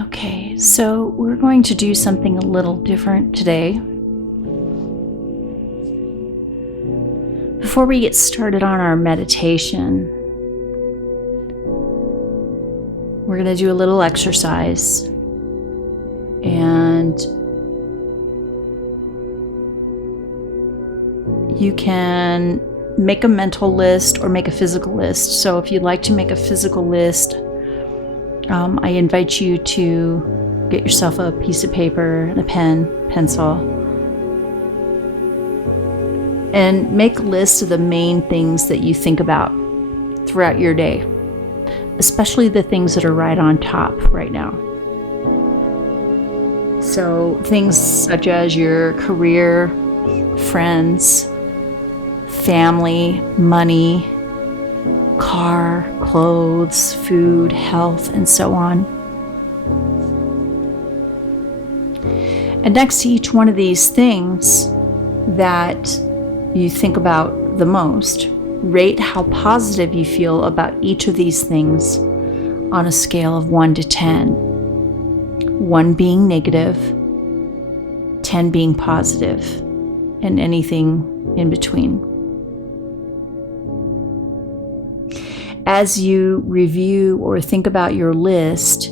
Okay, so we're going to do something a little different today. Before we get started on our meditation, we're going to do a little exercise, and you can make a mental list or make a physical list. So if you'd like to make a physical list, I invite you to get yourself a piece of paper and a pen, pencil, and make lists of the main things that you think about throughout your day, especially the things that are right on top right now. So things such as your career, friends, family, money, car, clothes, food, health, and so on. And next to each one of these things that you think about the most, rate how positive you feel about each of these things on a scale of 1 to 10. 1 being negative, 10 being positive, and anything in between. As you review or think about your list,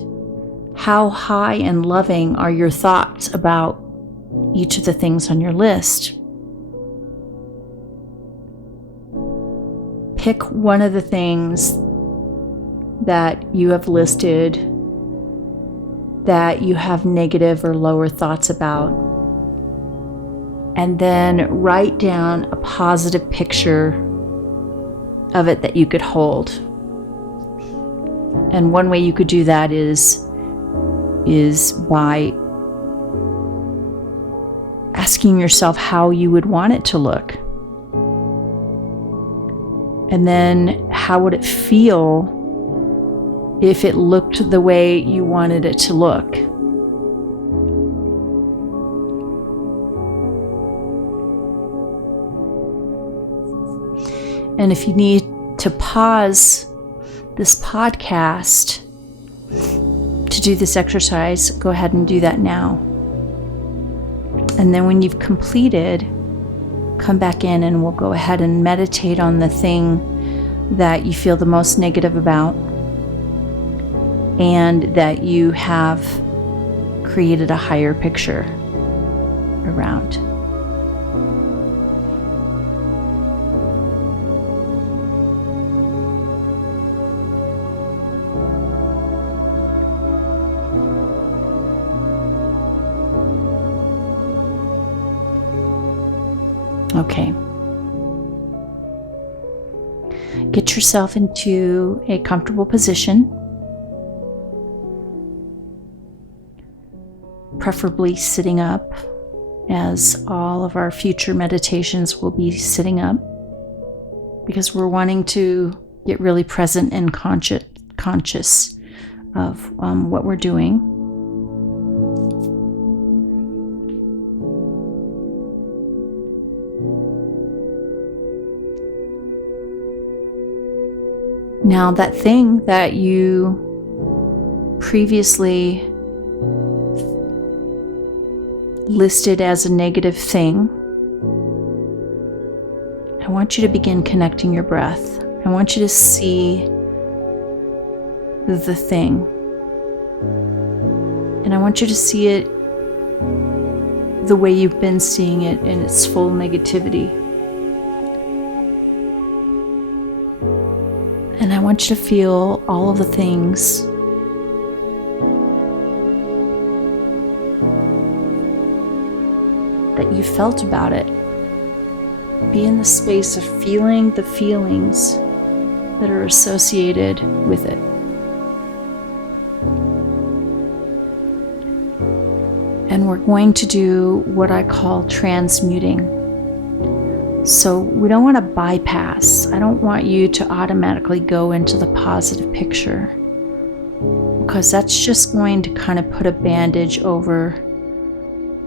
how high and loving are your thoughts about each of the things on your list? Pick one of the things that you have listed that you have negative or lower thoughts about, and then write down a positive picture of it that you could hold. And one way you could do that is by asking yourself how you would want it to look. And then how would it feel if it looked the way you wanted it to look? And if you need to pause this podcast to do this exercise, go ahead and do that now. And then when you've completed, come back in and we'll go ahead and meditate on the thing that you feel the most negative about and that you have created a higher picture around. Okay. Get yourself into a comfortable position, preferably sitting up, as all of our future meditations will be sitting up, because we're wanting to get really present and conscious of what we're doing. Now, that thing that you previously listed as a negative thing, I want you to begin connecting your breath. I want you to see the thing. And I want you to see it the way you've been seeing it in its full negativity. And I want you to feel all of the things that you felt about it. Be in the space of feeling the feelings that are associated with it. And we're going to do what I call transmuting. So we don't want to bypass. I don't want you to automatically go into the positive picture, because that's just going to kind of put a bandage over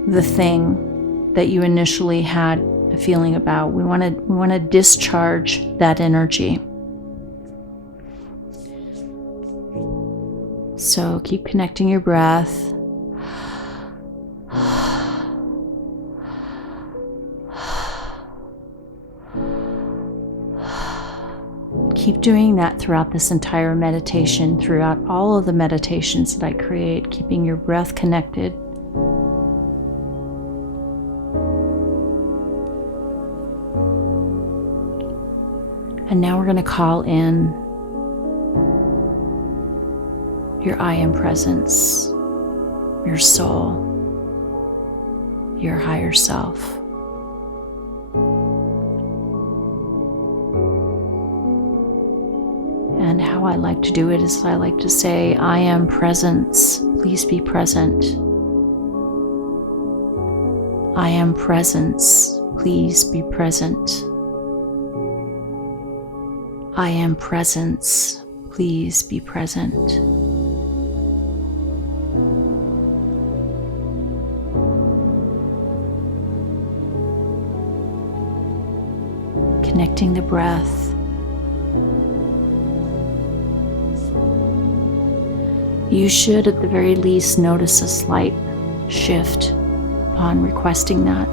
the thing that you initially had a feeling about. We want to discharge that energy. So keep connecting your breath. Keep doing that throughout this entire meditation, throughout all of the meditations that I create, keeping your breath connected. And now we're going to call in your I Am Presence, your soul, your higher self. And how I like to do it is I like to say, I am presence, please be present. I am presence, please be present. I am presence, please be present. Connecting the breath. You should at the very least notice a slight shift upon requesting that.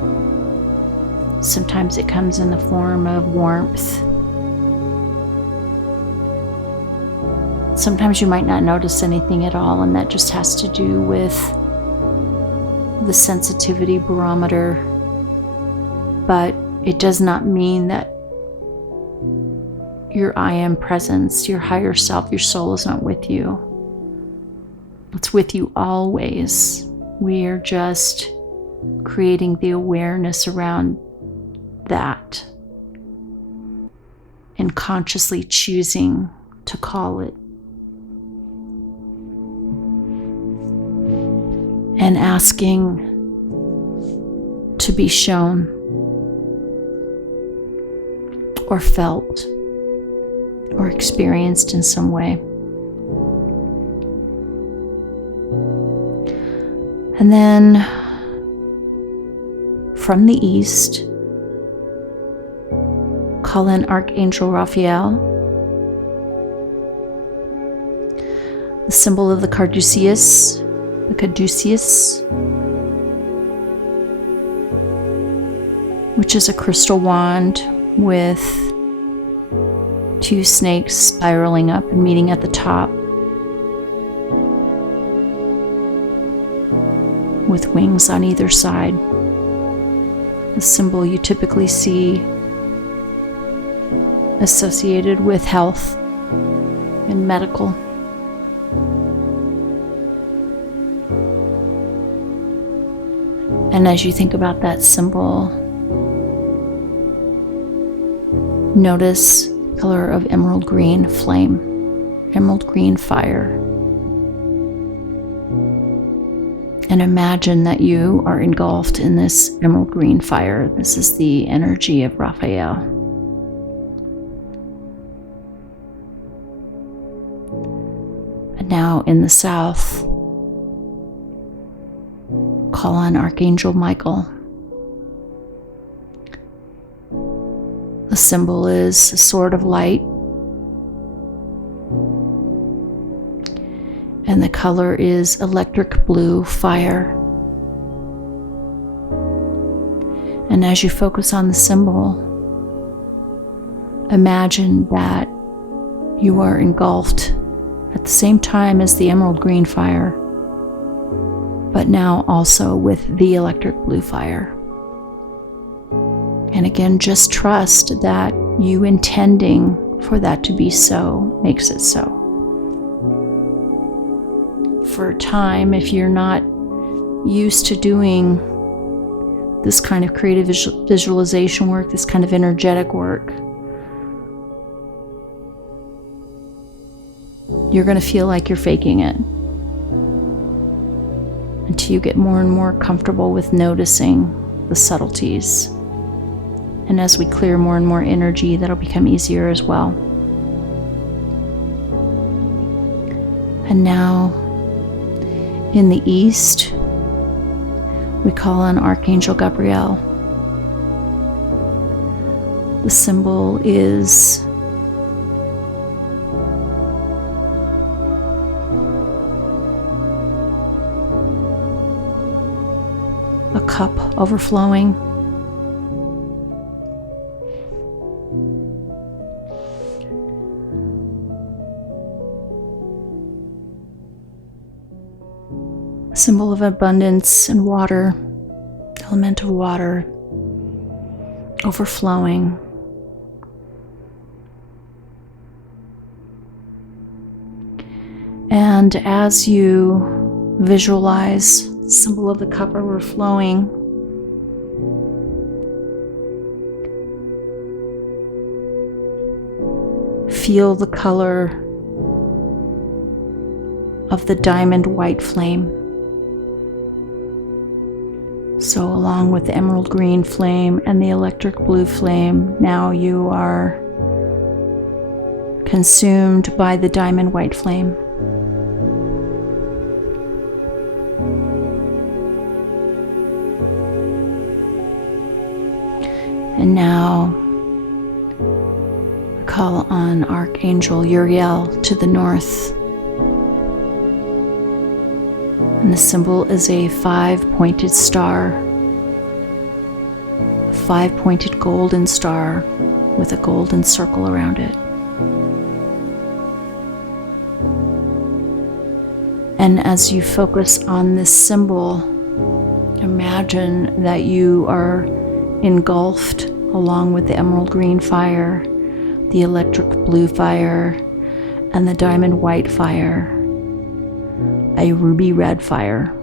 Sometimes it comes in the form of warmth. Sometimes you might not notice anything at all, and that just has to do with the sensitivity barometer. But it does not mean that your I Am Presence, your higher self, your soul is not with you. It's with you always. We are just creating the awareness around that and consciously choosing to call it. And asking to be shown or felt or experienced in some way. And then from the east, call in Archangel Raphael, the symbol of the caduceus, which is a crystal wand with two snakes spiraling up and meeting at the top, with wings on either side. The symbol you typically see associated with health and medical. And as you think about that symbol, notice the color of emerald green flame, emerald green fire. And imagine that you are engulfed in this emerald green fire. This is the energy of Raphael. And now in the south, call on Archangel Michael. The symbol is a sword of light. And the color is electric blue fire. And as you focus on the symbol, imagine that you are engulfed at the same time as the emerald green fire, but now also with the electric blue fire. And again, just trust that you intending for that to be so makes it so. For a time, if you're not used to doing this kind of creative visualization work, this kind of energetic work, you're going to feel like you're faking it until you get more and more comfortable with noticing the subtleties. And as we clear more and more energy, that'll become easier as well. And now, in the east, we call on Archangel Gabriel. The symbol is cup overflowing. Symbol of abundance and water, element of water overflowing. And as you visualize the symbol of the cup overflowing, feel the color of the diamond white flame. So along with the emerald green flame and the electric blue flame, now you are consumed by the diamond white flame. And now call on Archangel Uriel to the north. And the symbol is a 5-pointed star, a 5-pointed golden star with a golden circle around it. And as you focus on this symbol, imagine that you are engulfed along with the emerald green fire, the electric blue fire, and the diamond white fire, a ruby red fire.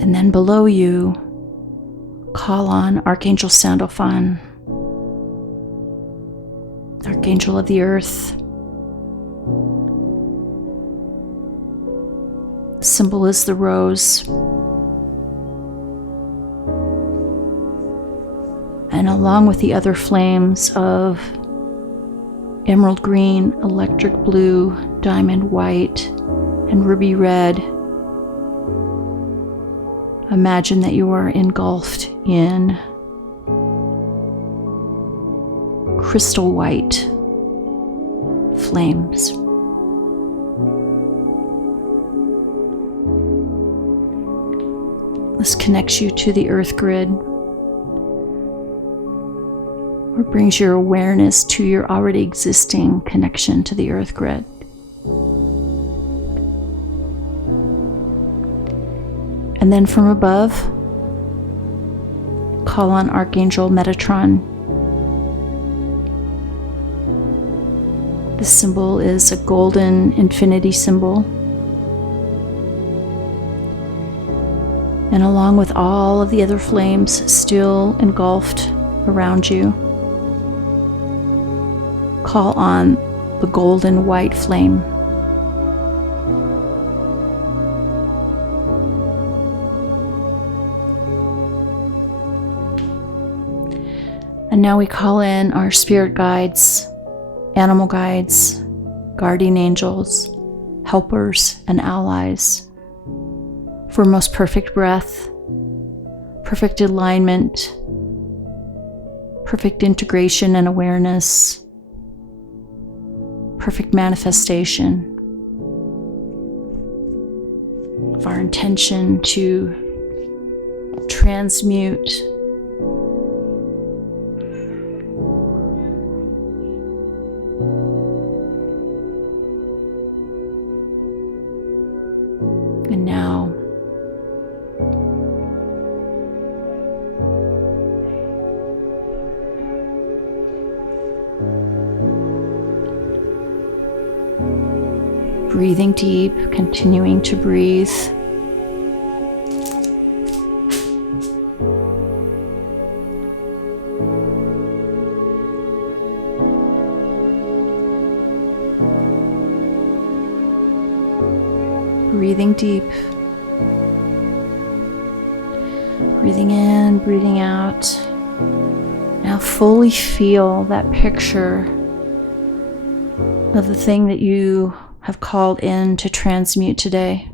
And then below you, call on Archangel Sandalphon, Archangel of the Earth. The symbol is the rose. And along with the other flames of emerald green, electric blue, diamond white, and ruby red, imagine that you are engulfed in crystal white flames. This connects you to the earth grid, or brings your awareness to your already existing connection to the earth grid. And then from above, call on Archangel Metatron. The symbol is a golden infinity symbol. And along with all of the other flames still engulfed around you, call on the golden white flame. And now we call in our spirit guides, animal guides, guardian angels, helpers, and allies for most perfect breath, perfect alignment, perfect integration and awareness, perfect manifestation of our intention to transmute and now breathing deep, continuing to breathe. Breathing deep. Breathing in, breathing out. Now fully feel that picture of the thing that you have called in to transmute today.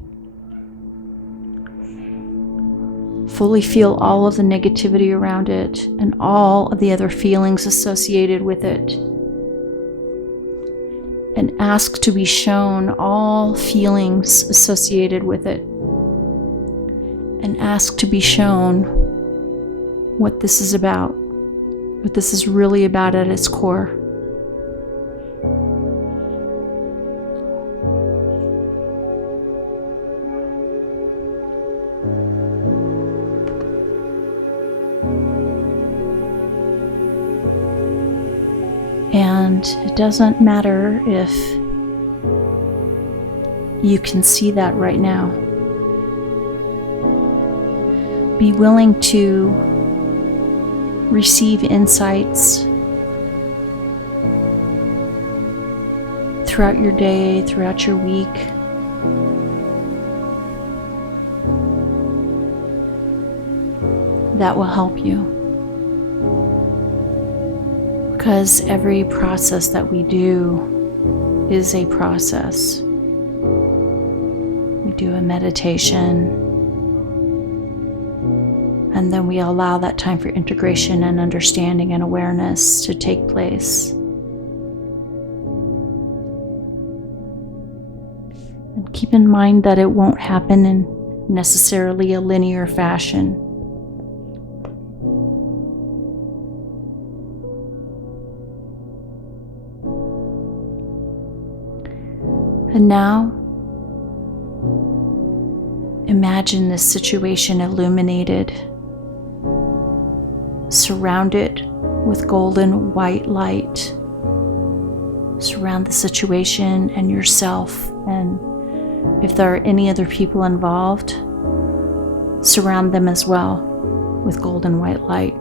Fully feel all of the negativity around it and all of the other feelings associated with it. And ask to be shown all feelings associated with it. And ask to be shown what this is about, what this is really about at its core. And it doesn't matter if you can see that right now. Be willing to receive insights throughout your day, throughout your week. That will help you. Because every process that we do is a process. We do a meditation, and then we allow that time for integration and understanding and awareness to take place. And keep in mind that it won't happen in necessarily a linear fashion. And now, imagine this situation illuminated. Surround it with golden white light. Surround the situation and yourself, and if there are any other people involved, surround them as well with golden white light.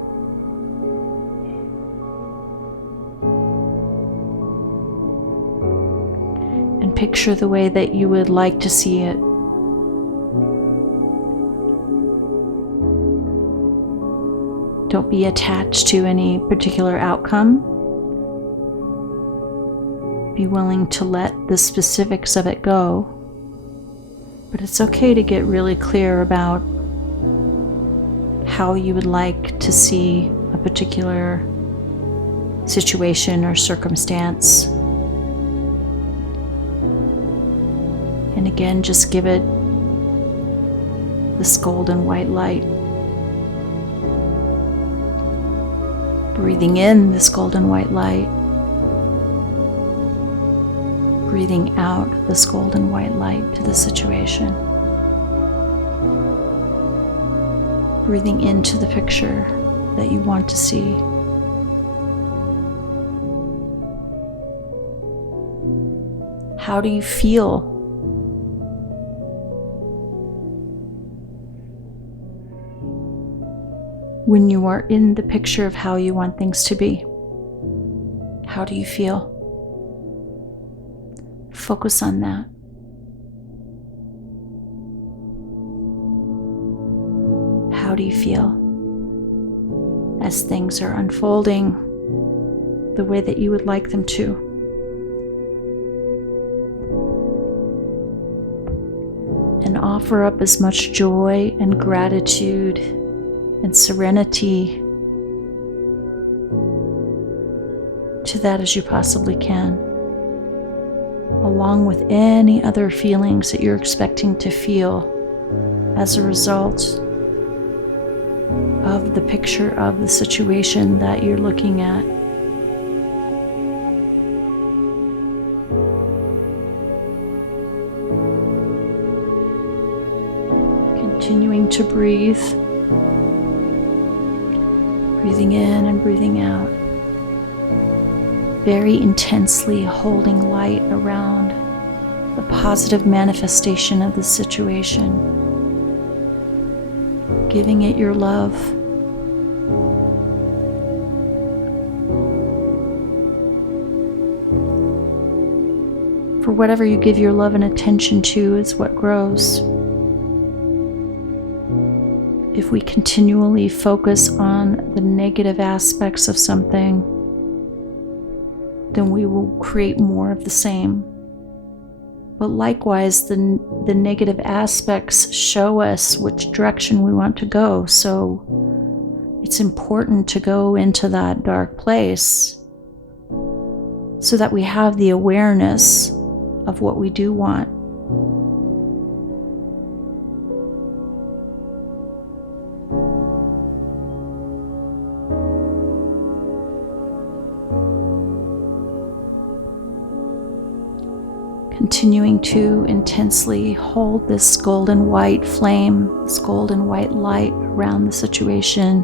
Picture the way that you would like to see it. Don't be attached to any particular outcome. Be willing to let the specifics of it go. But it's okay to get really clear about how you would like to see a particular situation or circumstance. And again, just give it this golden white light. Breathing in this golden white light. Breathing out this golden white light to the situation. Breathing into the picture that you want to see. How do you feel when you are in the picture of how you want things to be? How do you feel? Focus on that. How do you feel as things are unfolding the way that you would like them to? And offer up as much joy and gratitude and serenity to that as you possibly can, along with any other feelings that you're expecting to feel as a result of the picture of the situation that you're looking at. Continuing to breathe. Breathing in and breathing out. Very intensely holding light around the positive manifestation of the situation. Giving it your love. For whatever you give your love and attention to is what grows. If we continually focus on the negative aspects of something, then we will create more of the same. But likewise, the negative aspects show us which direction we want to go. So it's important to go into that dark place so that we have the awareness of what we do want. Continuing to intensely hold this golden white flame, this golden white light around the situation,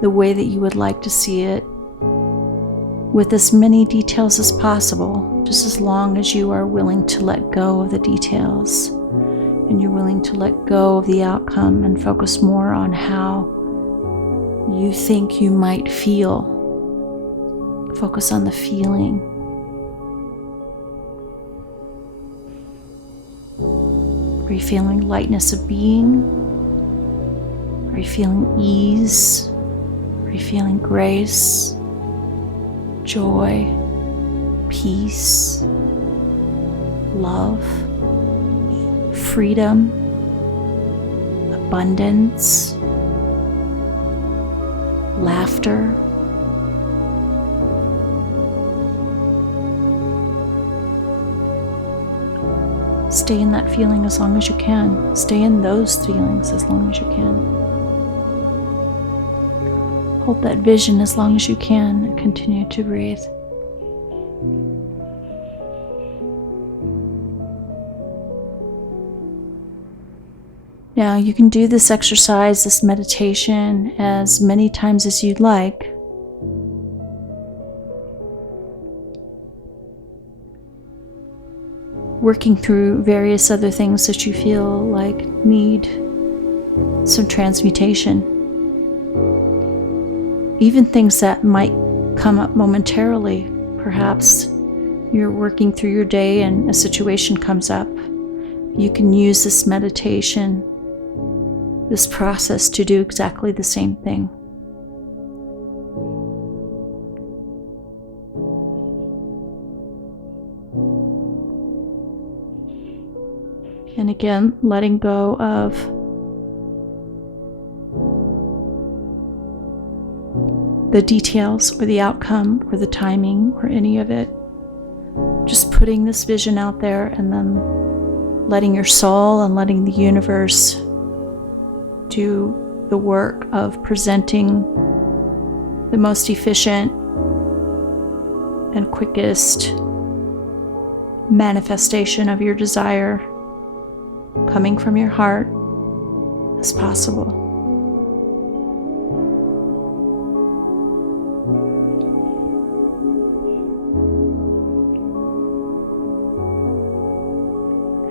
the way that you would like to see it, with as many details as possible, just as long as you are willing to let go of the details and you're willing to let go of the outcome and focus more on how you think you might feel. Focus on the feeling. Are you feeling lightness of being? Are you feeling ease? Are you feeling grace, joy, peace, love, freedom, abundance, laughter? Stay in that feeling as long as you can. Stay in those feelings as long as you can. Hold that vision as long as you can and continue to breathe. Now you can do this exercise, this meditation, as many times as you'd like. Working through various other things that you feel like need some transmutation. Even things that might come up momentarily. Perhaps you're working through your day and a situation comes up. You can use this meditation, this process, to do exactly the same thing. And again, letting go of the details or the outcome or the timing or any of it. Just putting this vision out there and then letting your soul and letting the universe do the work of presenting the most efficient and quickest manifestation of your desire coming from your heart as possible.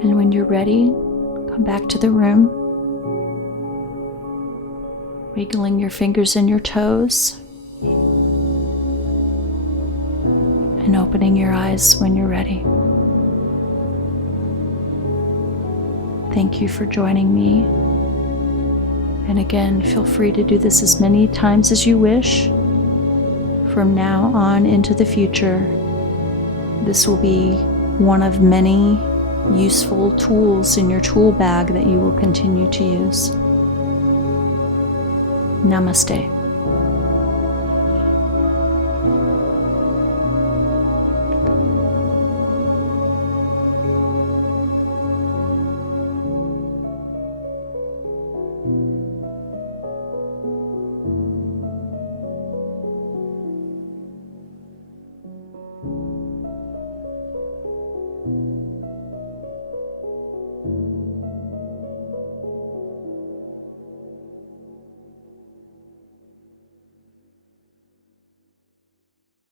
And when you're ready, come back to the room, wiggling your fingers and your toes, and opening your eyes when you're ready. Thank you for joining me. And again, feel free to do this as many times as you wish. From now on into the future, this will be one of many useful tools in your tool bag that you will continue to use. Namaste.